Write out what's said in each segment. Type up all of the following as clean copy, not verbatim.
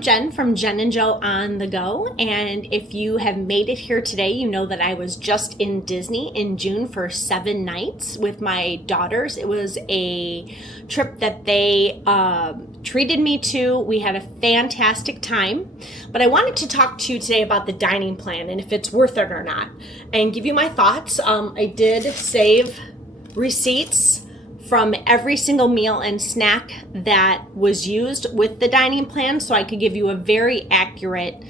I'm Jen from Jen and Joe on the Go, and if you have made it here today, you know that I was just in Disney in June for 7 nights with my daughters. It was a trip that they treated me to. We had a fantastic time, but I wanted to talk to you today about the dining plan and if it's worth it or not, and give you my thoughts. I did save receipts from every single meal and snack that was used with the dining plan, so I could give you a very accurate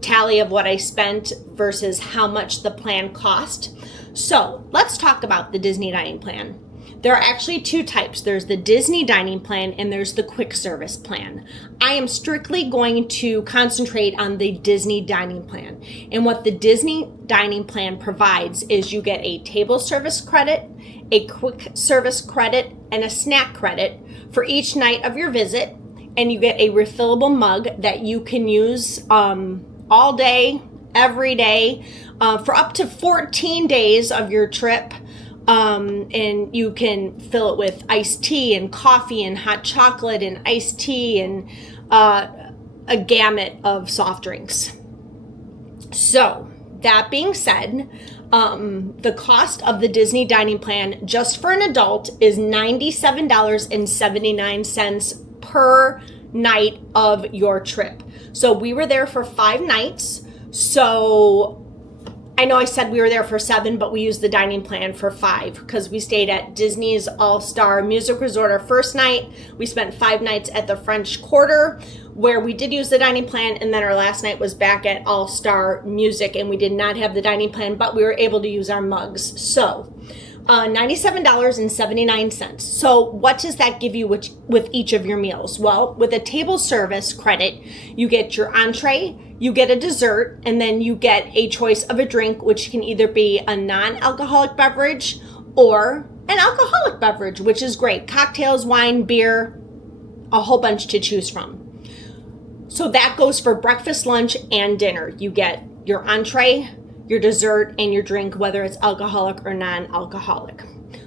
tally of what I spent versus how much the plan cost. So let's talk about the Disney dining plan. There are actually 2 types. There's the Disney dining plan and there's the quick service plan. I am strictly going to concentrate on the Disney dining plan. And what the Disney dining plan provides is you get a table service credit, a quick service credit, and a snack credit for each night of your visit. And you get a refillable mug that you can use all day, every day, for up to 14 days of your trip. And you can fill it with iced tea and coffee and hot chocolate and iced tea and a gamut of soft drinks. So that being said, the cost of the Disney dining plan just for an adult is $97.79 per night of your trip. So we were there for 5 nighs. So I know I said we were there for 7, but we used the dining plan for 5 because we stayed at Disney's All-Star Music Resort our first night. We spent 5 nights at the French Quarter where we did use the dining plan, and then our last night was back at All-Star Music, and we did not have the dining plan, but we were able to use our mugs. So $97.79. So what does that give you with each of your meals? Well, with a table service credit, you get your entree, you get a dessert, and then you get a choice of a drink, which can either be a non-alcoholic beverage or an alcoholic beverage, which is great. Cocktails, wine, beer, a whole bunch to choose from. So that goes for breakfast, lunch, and dinner. You get your entree, your dessert, and your drink, whether it's alcoholic or non-alcoholic.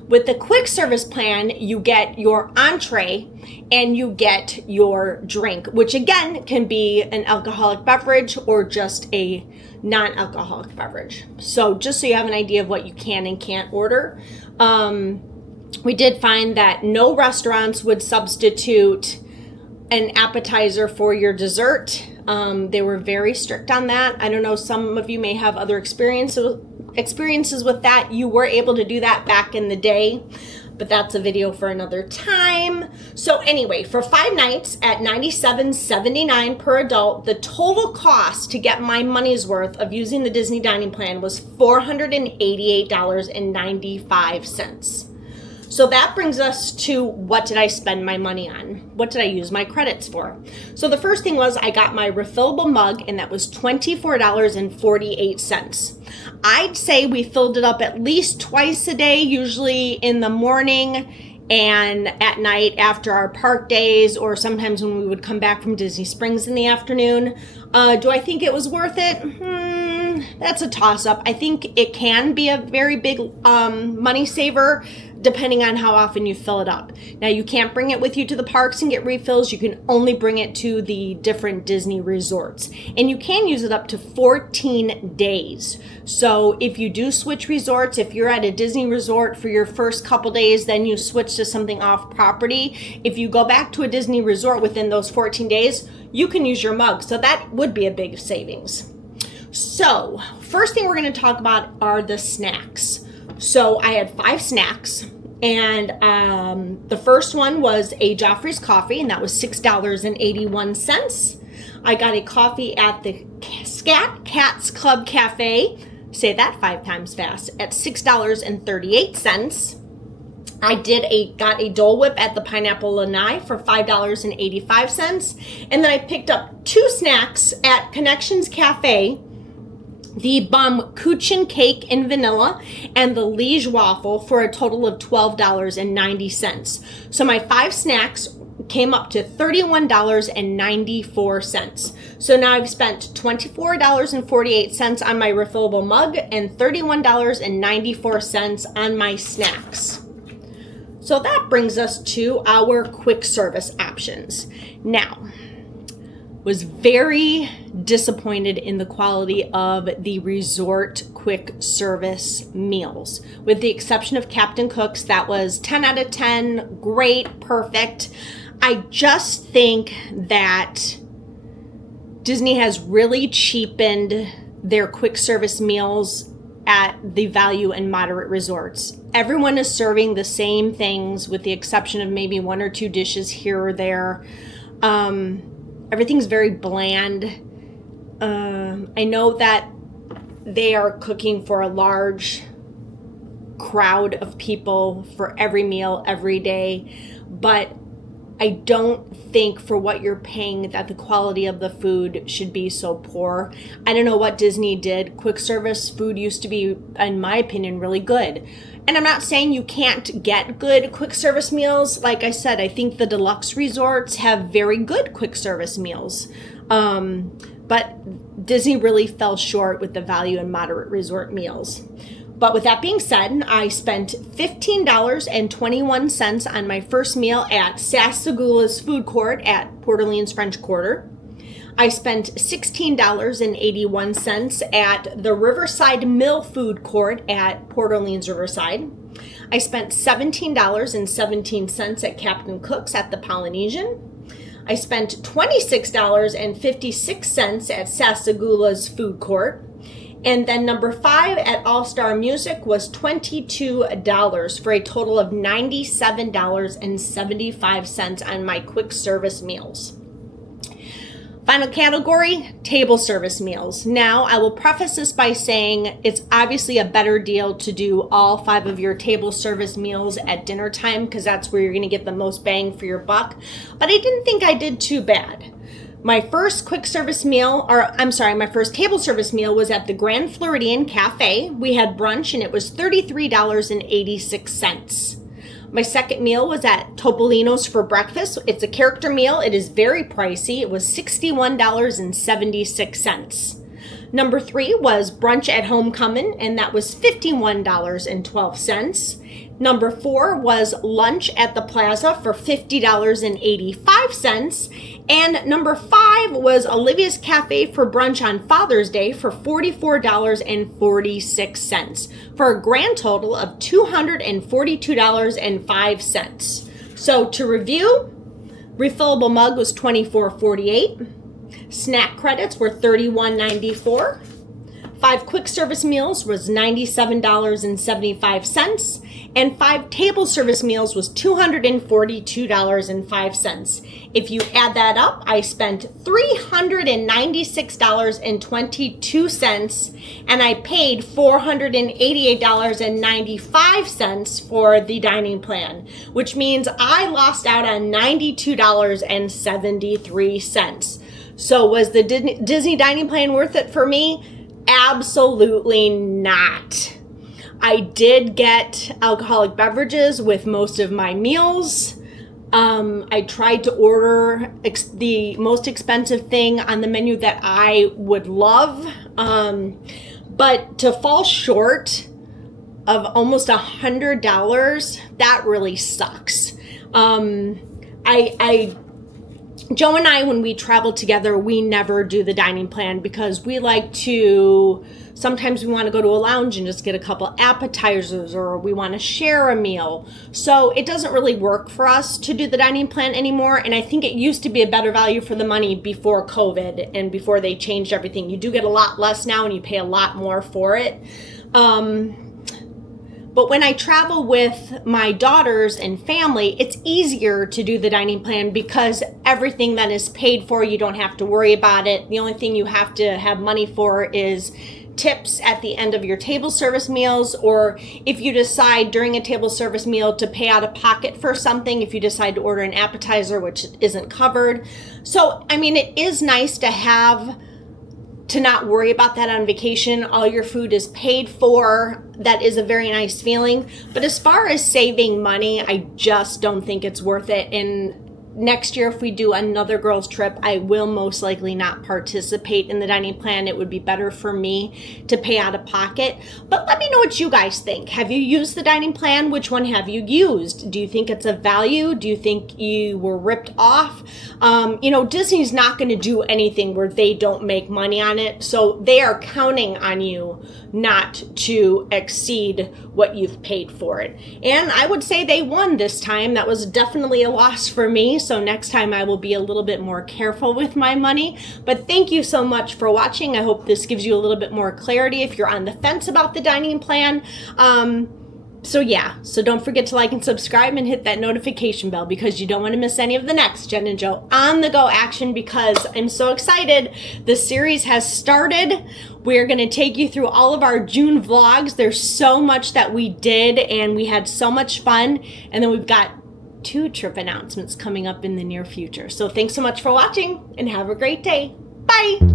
With the quick service plan, you get your entree and you get your drink, which again can be an alcoholic beverage or just a non-alcoholic beverage. So just so you have an idea of what you can and can't order. We did find that no restaurants would substitute an appetizer for your dessert. They were very strict on that. I don't know, some of you may have other experiences with that. You were able to do that back in the day, but that's a video for another time. So anyway, for 5 nights at $97.79 per adult, the total cost to get my money's worth of using the Disney dining plan was $488.95. So that brings us to, what did I spend my money on? What did I use my credits for? So the first thing was I got my refillable mug, and that was $24.48. I'd say we filled it up at least twice a day, usually in the morning and at night after our park days, or sometimes when we would come back from Disney Springs in the afternoon. Do I think it was worth it? That's a toss-up. I think it can be a very big money saver, depending on how often you fill it up. Now, you can't bring it with you to the parks and get refills. You can only bring it to the different Disney resorts. And you can use it up to 14 days. So if you do switch resorts, if you're at a Disney resort for your first couple days, then you switch to something off property. If you go back to a Disney resort within those 14 days, you can use your mug. So that would be a big savings. So first thing we're going to talk about are the snacks. So I had 5 snacks, and the first one was a Joffrey's coffee, and that was $6.81. I got a coffee at the Scat Cats Club Cafe, say that 5 times fast, at $6.38. I got a Dole Whip at the Pineapple Lanai for $5.85, and then I picked up 2 snacks at Connections Cafe, the Bum Kuchen Cake in Vanilla, and the Liege Waffle for a total of $12.90. So my 5 snacks came up to $31.94. So now I've spent $24.48 on my refillable mug and $31.94 on my snacks. So that brings us to our quick service options. Now, was very disappointed in the quality of the resort quick service meals. With the exception of Captain Cook's, that was 10 out of 10, great, perfect. I just think that Disney has really cheapened their quick service meals at the value and moderate resorts. Everyone is serving the same things with the exception of maybe one or two dishes here or there. Everything's very bland. I know that they are cooking for a large crowd of people for every meal every day, but I don't think for what you're paying that the quality of the food should be so poor. I don't know what Disney did. Quick service food used to be, in my opinion, really good. And I'm not saying you can't get good quick service meals. Like I said, I think the deluxe resorts have very good quick service meals. But Disney really fell short with the value and moderate resort meals. But with that being said, I spent $15.21 on my first meal at Sassagoula's food court at Port Orleans French Quarter. I spent $16.81 at the Riverside Mill food court at Port Orleans Riverside. I spent $17.17 at Captain Cook's at the Polynesian. I spent $26.56 at Sassagoula's food court. And then number 5 at All Star Music was $22 for a total of $97.75 on my quick service meals. Final category, table service meals. Now, I will preface this by saying it's obviously a better deal to do all 5 of your table service meals at dinner time because that's where you're going to get the most bang for your buck. But I didn't think I did too bad. My first table service meal was at the Grand Floridian Cafe. We had brunch and it was $33.86. My second meal was at Topolino's for breakfast. It's a character meal. It is very pricey. It was $61.76. Number 3 was brunch at Homecoming, and that was $51.12. Number 4 was lunch at the Plaza for $50.85. And number 5 was Olivia's Cafe for brunch on Father's Day for $44.46 for a grand total of $242.05. So to review, refillable mug was $24.48. Snack credits were $31.94. 5 quick service meals was $97.75. And 5 table service meals was $242.05. If you add that up, I spent $396.22 and I paid $488.95 for the dining plan, which means I lost out on $92.73. So was the Disney dining plan worth it for me? Absolutely not. I did get alcoholic beverages with most of my meals. I tried to order the most expensive thing on the menu that I would love. But to fall short of almost $100, that really sucks. Joe and I, when we travel together, we never do the dining plan because we like to, sometimes we want to go to a lounge and just get a couple appetizers, or we want to share a meal. So it doesn't really work for us to do the dining plan anymore. And I think it used to be a better value for the money before COVID and before they changed everything. You do get a lot less now and you pay a lot more for it. But when I travel with my daughters and family, it's easier to do the dining plan because everything that is paid for, you don't have to worry about it. The only thing you have to have money for is tips at the end of your table service meals, or if you decide during a table service meal to pay out of pocket for something, if you decide to order an appetizer, which isn't covered. So, I mean, it is nice to not worry about that on vacation. All your food is paid for. That is a very nice feeling. But as far as saving money, I just don't think it's worth it. And next year, if we do another girls trip, I will most likely not participate in the dining plan. It would be better for me to pay out of pocket. But let me know what you guys think. Have you used the dining plan? Which one have you used? Do you think it's a value? Do you think you were ripped off? Disney's not going to do anything where they don't make money on it. So they are counting on you not to exceed what you've paid for it. And I would say they won this time. That was definitely a loss for me. So next time I will be a little bit more careful with my money. But thank you so much for watching. I hope this gives you a little bit more clarity if you're on the fence about the dining plan. So don't forget to like and subscribe and hit that notification bell because you don't want to miss any of the next Jen and Joe on the go action, because I'm so excited. The series has started. We're going to take you through all of our June vlogs. There's so much that we did and we had so much fun. And then we've got 2 trip announcements coming up in the near future. So thanks so much for watching and have a great day. Bye.